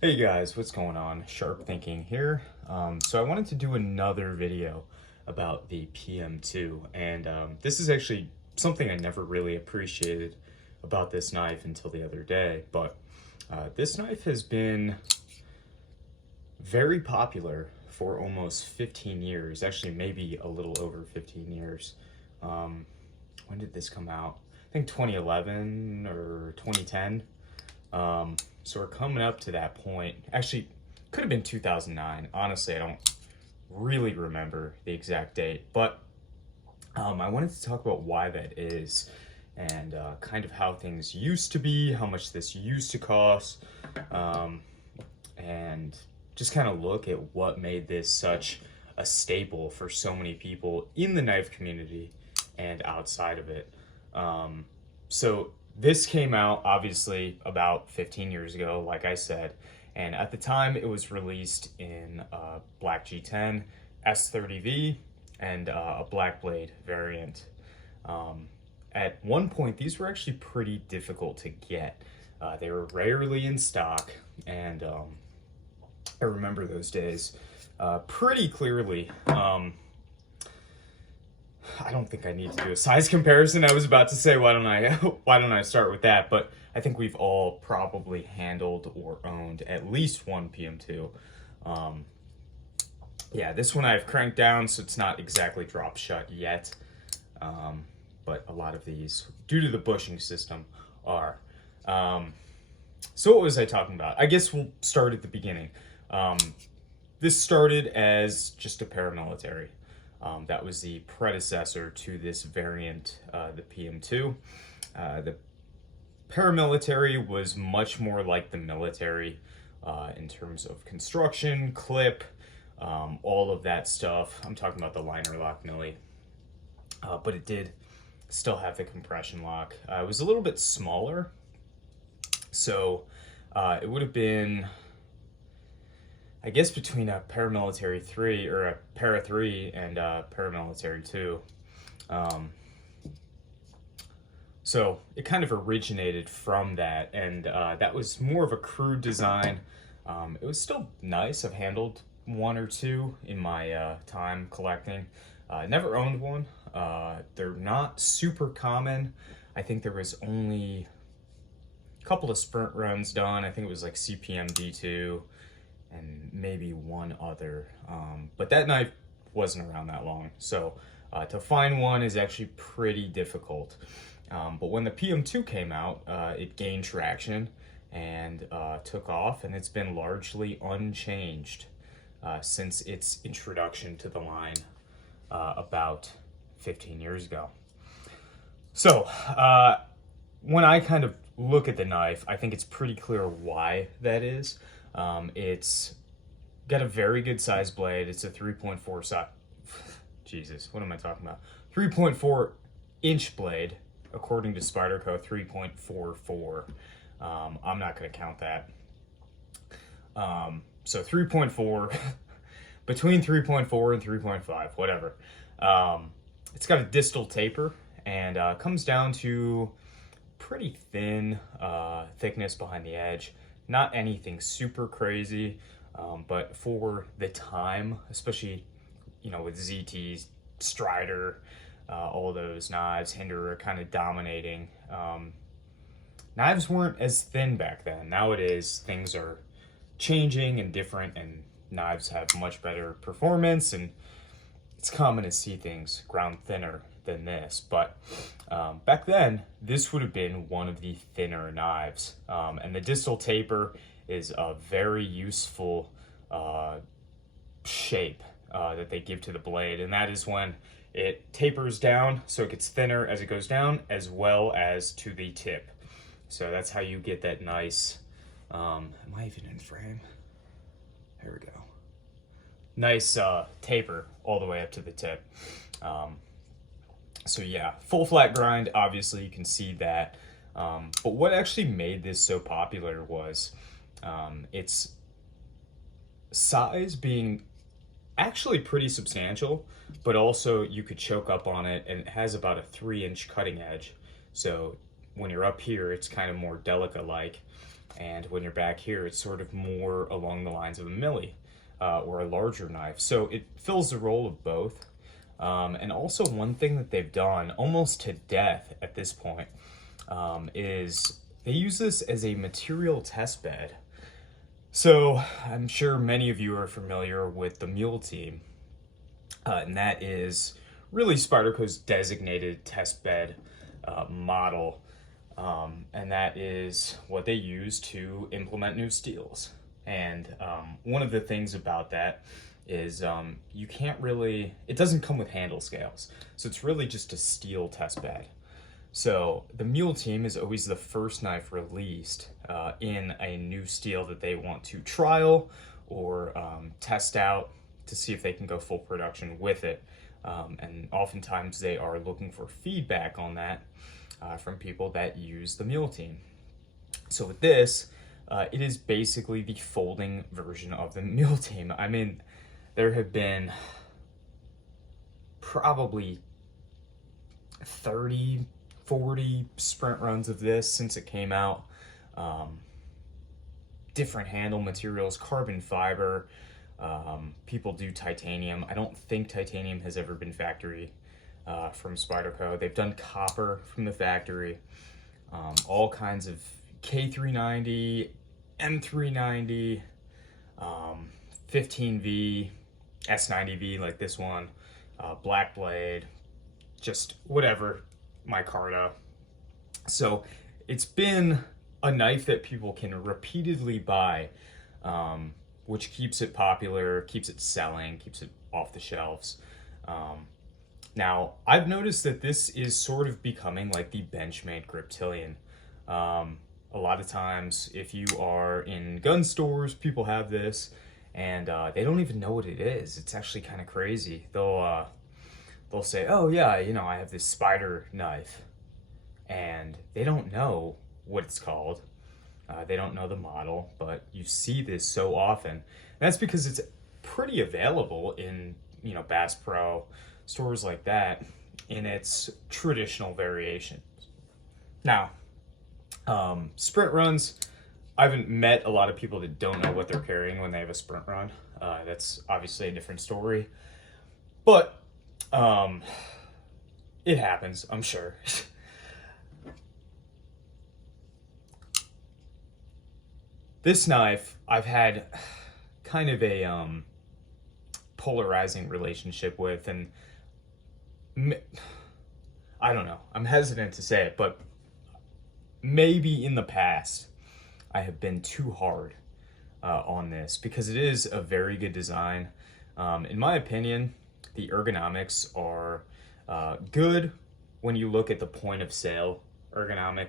Hey guys, what's going on? Sharp Thinking here. So I wanted to do another video about the PM2, and this is actually something I never really appreciated about this knife until the other day, but this knife has been very popular for almost 15 years, actually maybe a little over 15 years. When did this come out? I think 2011 or 2010. So we're coming up to that point. Actually, could have been 2009. Honestly, I don't really remember the exact date, but I wanted to talk about why that is and kind of how things used to be, how much this used to cost, and just kind of look at what made this such a staple for so many people in the knife community and outside of it. So this came out obviously about 15 years ago, like I said, and at the time it was released in Black G10, S30V, and a Black Blade variant. At one point, these were actually pretty difficult to get. They were rarely in stock, and I remember those days pretty clearly. I don't think I need to do a size comparison. I was about to say, why don't I start with that? But I think we've all probably handled or owned at least one PM2. Yeah, this one I've cranked down, so it's not exactly drop shut yet. But a lot of these, due to the bushing system, are. So what was I talking about? I guess we'll start at the beginning. This started as just a paramilitary. That was the predecessor to this variant, the PM2. The paramilitary was much more like the military in terms of construction, clip, all of that stuff. I'm talking about the liner lock milli. But it did still have the compression lock. It was a little bit smaller, so it would have been, I guess, between a paramilitary 3 or a para 3 and a paramilitary 2. So it kind of originated from that, and that was more of a crude design. It was still nice. I've handled one or two in my time collecting. Never owned one. They're not super common. I think there was only a couple of sprint runs done. I think it was like CPM2 and maybe one other. But that knife wasn't around that long. So to find one is actually pretty difficult. But when the PM2 came out, it gained traction and took off, and it's been largely unchanged since its introduction to the line about 15 years ago. So when I kind of look at the knife, I think it's pretty clear why that is. It's got a very good size blade. It's a 3.4 size. Jesus, what am I talking about? 3.4 inch blade, according to Spyderco, 3.44. I'm not going to count that. So 3.4, between 3.4 and 3.5, whatever. It's got a distal taper and comes down to pretty thin thickness behind the edge. Not anything super crazy, but for the time, especially, you know, with ZTs, Strider, all those knives, Hinder are kind of dominating. Knives weren't as thin back then. Nowadays, things are changing and different, and knives have much better performance, and it's common to see things ground thinner than this. But back then, this would have been one of the thinner knives. And the distal taper is a very useful shape that they give to the blade, and that is when it tapers down, so it gets thinner as it goes down, as well as to the tip. So that's how you get that nice, am I even in frame? There we go. Nice taper all the way up to the tip. So yeah, full flat grind, obviously you can see that. But what actually made this so popular was its size being actually pretty substantial, but also you could choke up on it, and it has about a 3-inch cutting edge. So when you're up here, it's kind of more Delica-like. And when you're back here, it's sort of more along the lines of a milli or a larger knife. So it fills the role of both. And also one thing that they've done almost to death at this point is they use this as a material test bed. So I'm sure many of you are familiar with the Mule Team, and that is really Spyderco's designated test bed model, and that is what they use to implement new steels. And one of the things about that is you can't really, it doesn't come with handle scales, so it's really just a steel test bed. So the Mule Team is always the first knife released in a new steel that they want to trial or test out to see if they can go full production with it. And oftentimes they are looking for feedback on that from people that use the Mule Team. So with this, it is basically the folding version of the Mule Team. I mean, there have been probably 30, 40 sprint runs of this since it came out. Different handle materials, carbon fiber. People do titanium. I don't think titanium has ever been factory from Spyderco. They've done copper from the factory. All kinds of K390, M390, 15V, S90V like this one, Black Blade, just whatever, micarta. So it's been a knife that people can repeatedly buy, which keeps it popular, keeps it selling, keeps it off the shelves. Now, I've noticed that this is sort of becoming like the Benchmade Griptilian. A lot of times, if you are in gun stores, people have this, and they don't even know what it is. It's actually kind of crazy. They'll say, "Oh yeah, you know, I have this Spider knife," and they don't know what it's called. They don't know the model, but you see this so often. And that's because it's pretty available in, you know, Bass Pro stores like that in its traditional variations. Now, sprint runs, I haven't met a lot of people that don't know what they're carrying when they have a sprint run. That's obviously a different story, but it happens, I'm sure. This knife, I've had kind of a polarizing relationship with, and I don't know, I'm hesitant to say it, but maybe in the past I have been too hard on this because it is a very good design. In my opinion, the ergonomics are good when you look at the point of sale ergonomic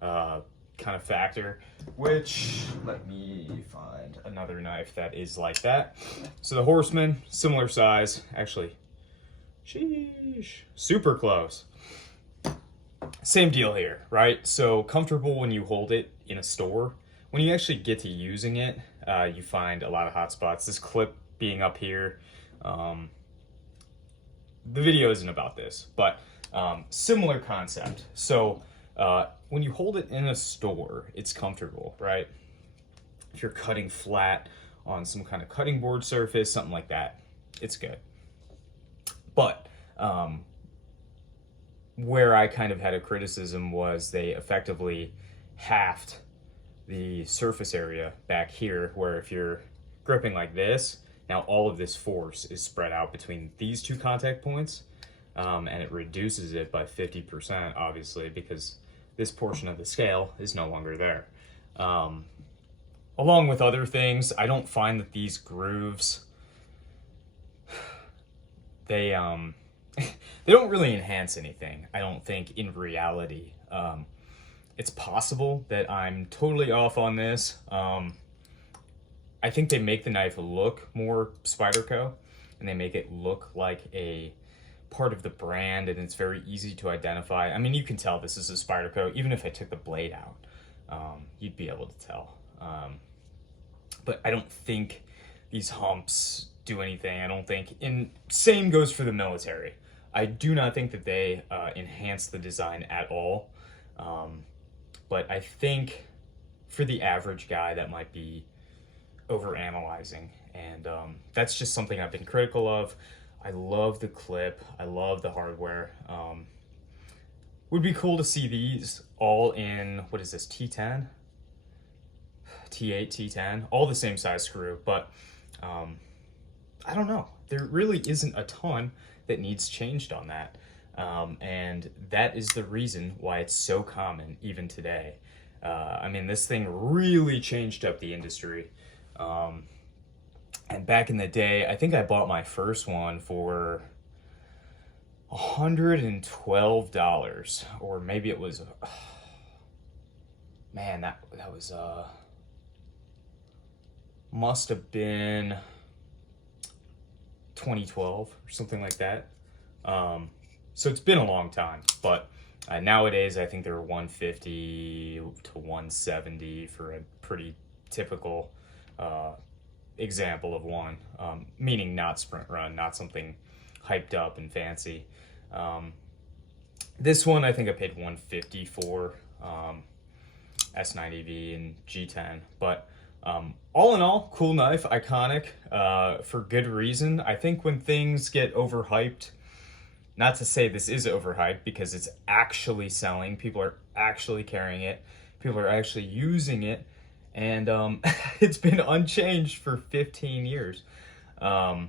kind of factor, which, let me find another knife that is like that. So the Horseman, similar size, actually, sheesh, super close. Same deal here, right? So comfortable when you hold it in a store. When you actually get to using it, you find a lot of hot spots. This clip being up here, the video isn't about this, but similar concept. So when you hold it in a store, it's comfortable, right? If you're cutting flat on some kind of cutting board surface, something like that, it's good. But where I kind of had a criticism was they effectively halved the surface area back here, where if you're gripping like this, now all of this force is spread out between these two contact points, and it reduces it by 50%, obviously, because this portion of the scale is no longer there. Along with other things, I don't find that these grooves, they don't really enhance anything, I don't think, in reality. It's possible that I'm totally off on this. I think they make the knife look more Spyderco, and they make it look like a part of the brand, and it's very easy to identify. I mean, you can tell this is a Spyderco, even if I took the blade out, you'd be able to tell. But I don't think these humps do anything. I don't think, and same goes for the military. I do not think that they enhance the design at all. But I think for the average guy that might be overanalyzing. And that's just something I've been critical of. I love the clip. I love the hardware. Would be cool to see these all in, what is this, T10? T8, T10, all the same size screw, but I don't know. There really isn't a ton that needs changed on that. And that is the reason why it's so common even today. I mean, this thing really changed up the industry. And back in the day, I think I bought my first one for $112, or maybe it was, man, that was, must have been 2012 or something like that. So it's been a long time, but nowadays I think they're 150 to 170 for a pretty typical example of one, meaning not sprint run, not something hyped up and fancy. This one I think I paid 150 for, S90V and G10, but all in all, cool knife, iconic, for good reason. I think when things get overhyped, not to say this is overhyped, because it's actually selling, people are actually carrying it, people are actually using it, and it's been unchanged for 15 years. I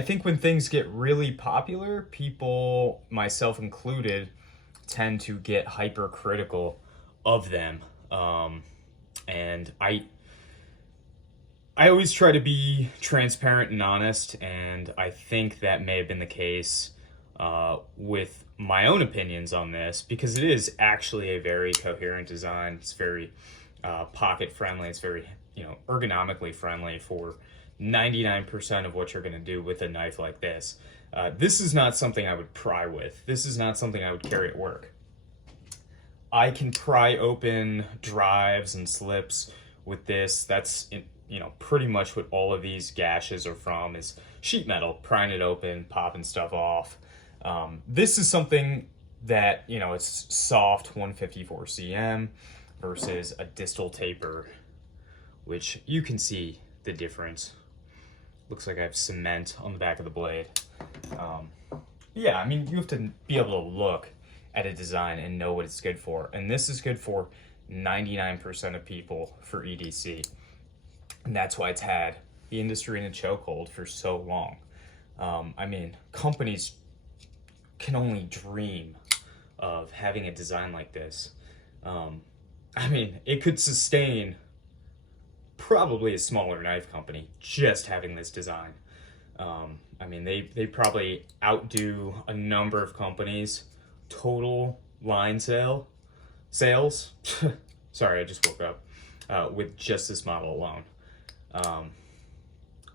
think when things get really popular, people, myself included, tend to get hypercritical of them. And I always try to be transparent and honest, and I think that may have been the case with my own opinions on this, because it is actually a very coherent design. It's very pocket friendly. It's very, ergonomically friendly for 99% of what you're going to do with a knife like this. This is not something I would pry with. This is not something I would carry at work. I can pry open drives and slips with this. That's, pretty much what all of these gashes are from, is sheet metal, prying it open, popping stuff off. This is something that, it's soft 154 cm versus a distal taper, which you can see the difference. Looks like I have cement on the back of the blade. Yeah, I mean, you have to be able to look at a design and know what it's good for. And this is good for 99% of people for EDC. And that's why it's had the industry in a chokehold for so long. I mean, companies can only dream of having a design like this. I mean, it could sustain probably a smaller knife company just having this design. I mean, they probably outdo a number of companies total line sales. Sorry, I just woke up with just this model alone.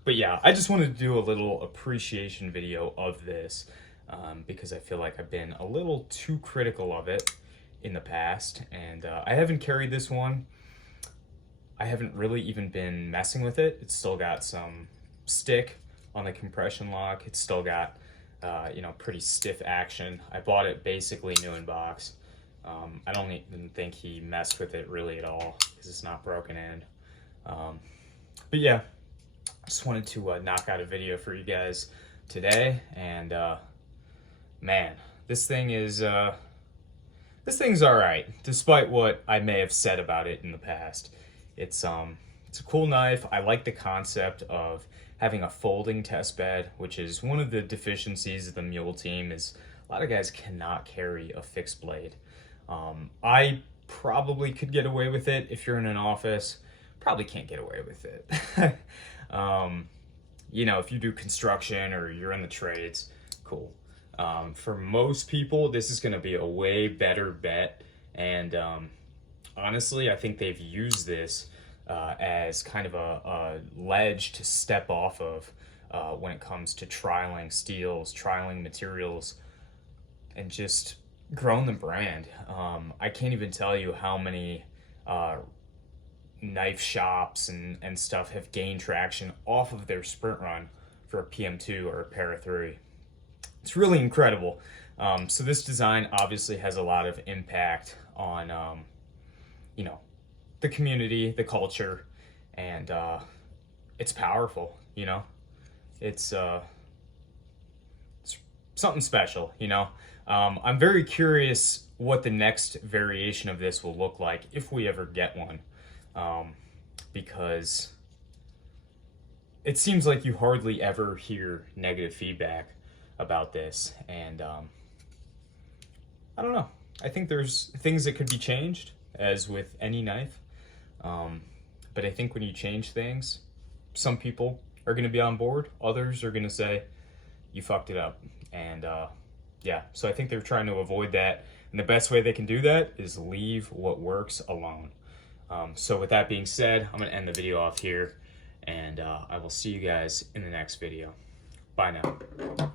But yeah, I just wanted to do a little appreciation video of this because I feel like I've been a little too critical of it in the past, and I haven't carried this one. I haven't really even been messing with it. It's still got some stick on the compression lock. It's still got, pretty stiff action. I bought it basically new in box. I don't even think he messed with it really at all because it's not broken in. But yeah, just wanted to knock out a video for you guys today. And man, this thing's all right, despite what I may have said about it in the past. It's a cool knife. I like the concept of having a folding test bed, which is one of the deficiencies of the mule team, is a lot of guys cannot carry a fixed blade. I probably could get away with it if you're in an office. Probably can't get away with it. If you do construction or you're in the trades, cool. For most people, this is going to be a way better bet. And honestly, I think they've used this as kind of a ledge to step off of when it comes to trialing steels, trialing materials, and just growing the brand. I can't even tell you how many knife shops and stuff have gained traction off of their sprint run for a PM2 or a Para 3. It's really incredible. So this design obviously has a lot of impact on, the community, the culture, and it's powerful, you know? It's something special, you know? I'm very curious what the next variation of this will look like if we ever get one, because it seems like you hardly ever hear negative feedback about this, and I don't know. I think there's things that could be changed, as with any knife, but I think when you change things, some people are going to be on board, others are going to say, you fucked it up, and yeah, so I think they're trying to avoid that, and the best way they can do that is leave what works alone. So with that being said, I'm going to end the video off here, and I will see you guys in the next video. Bye now.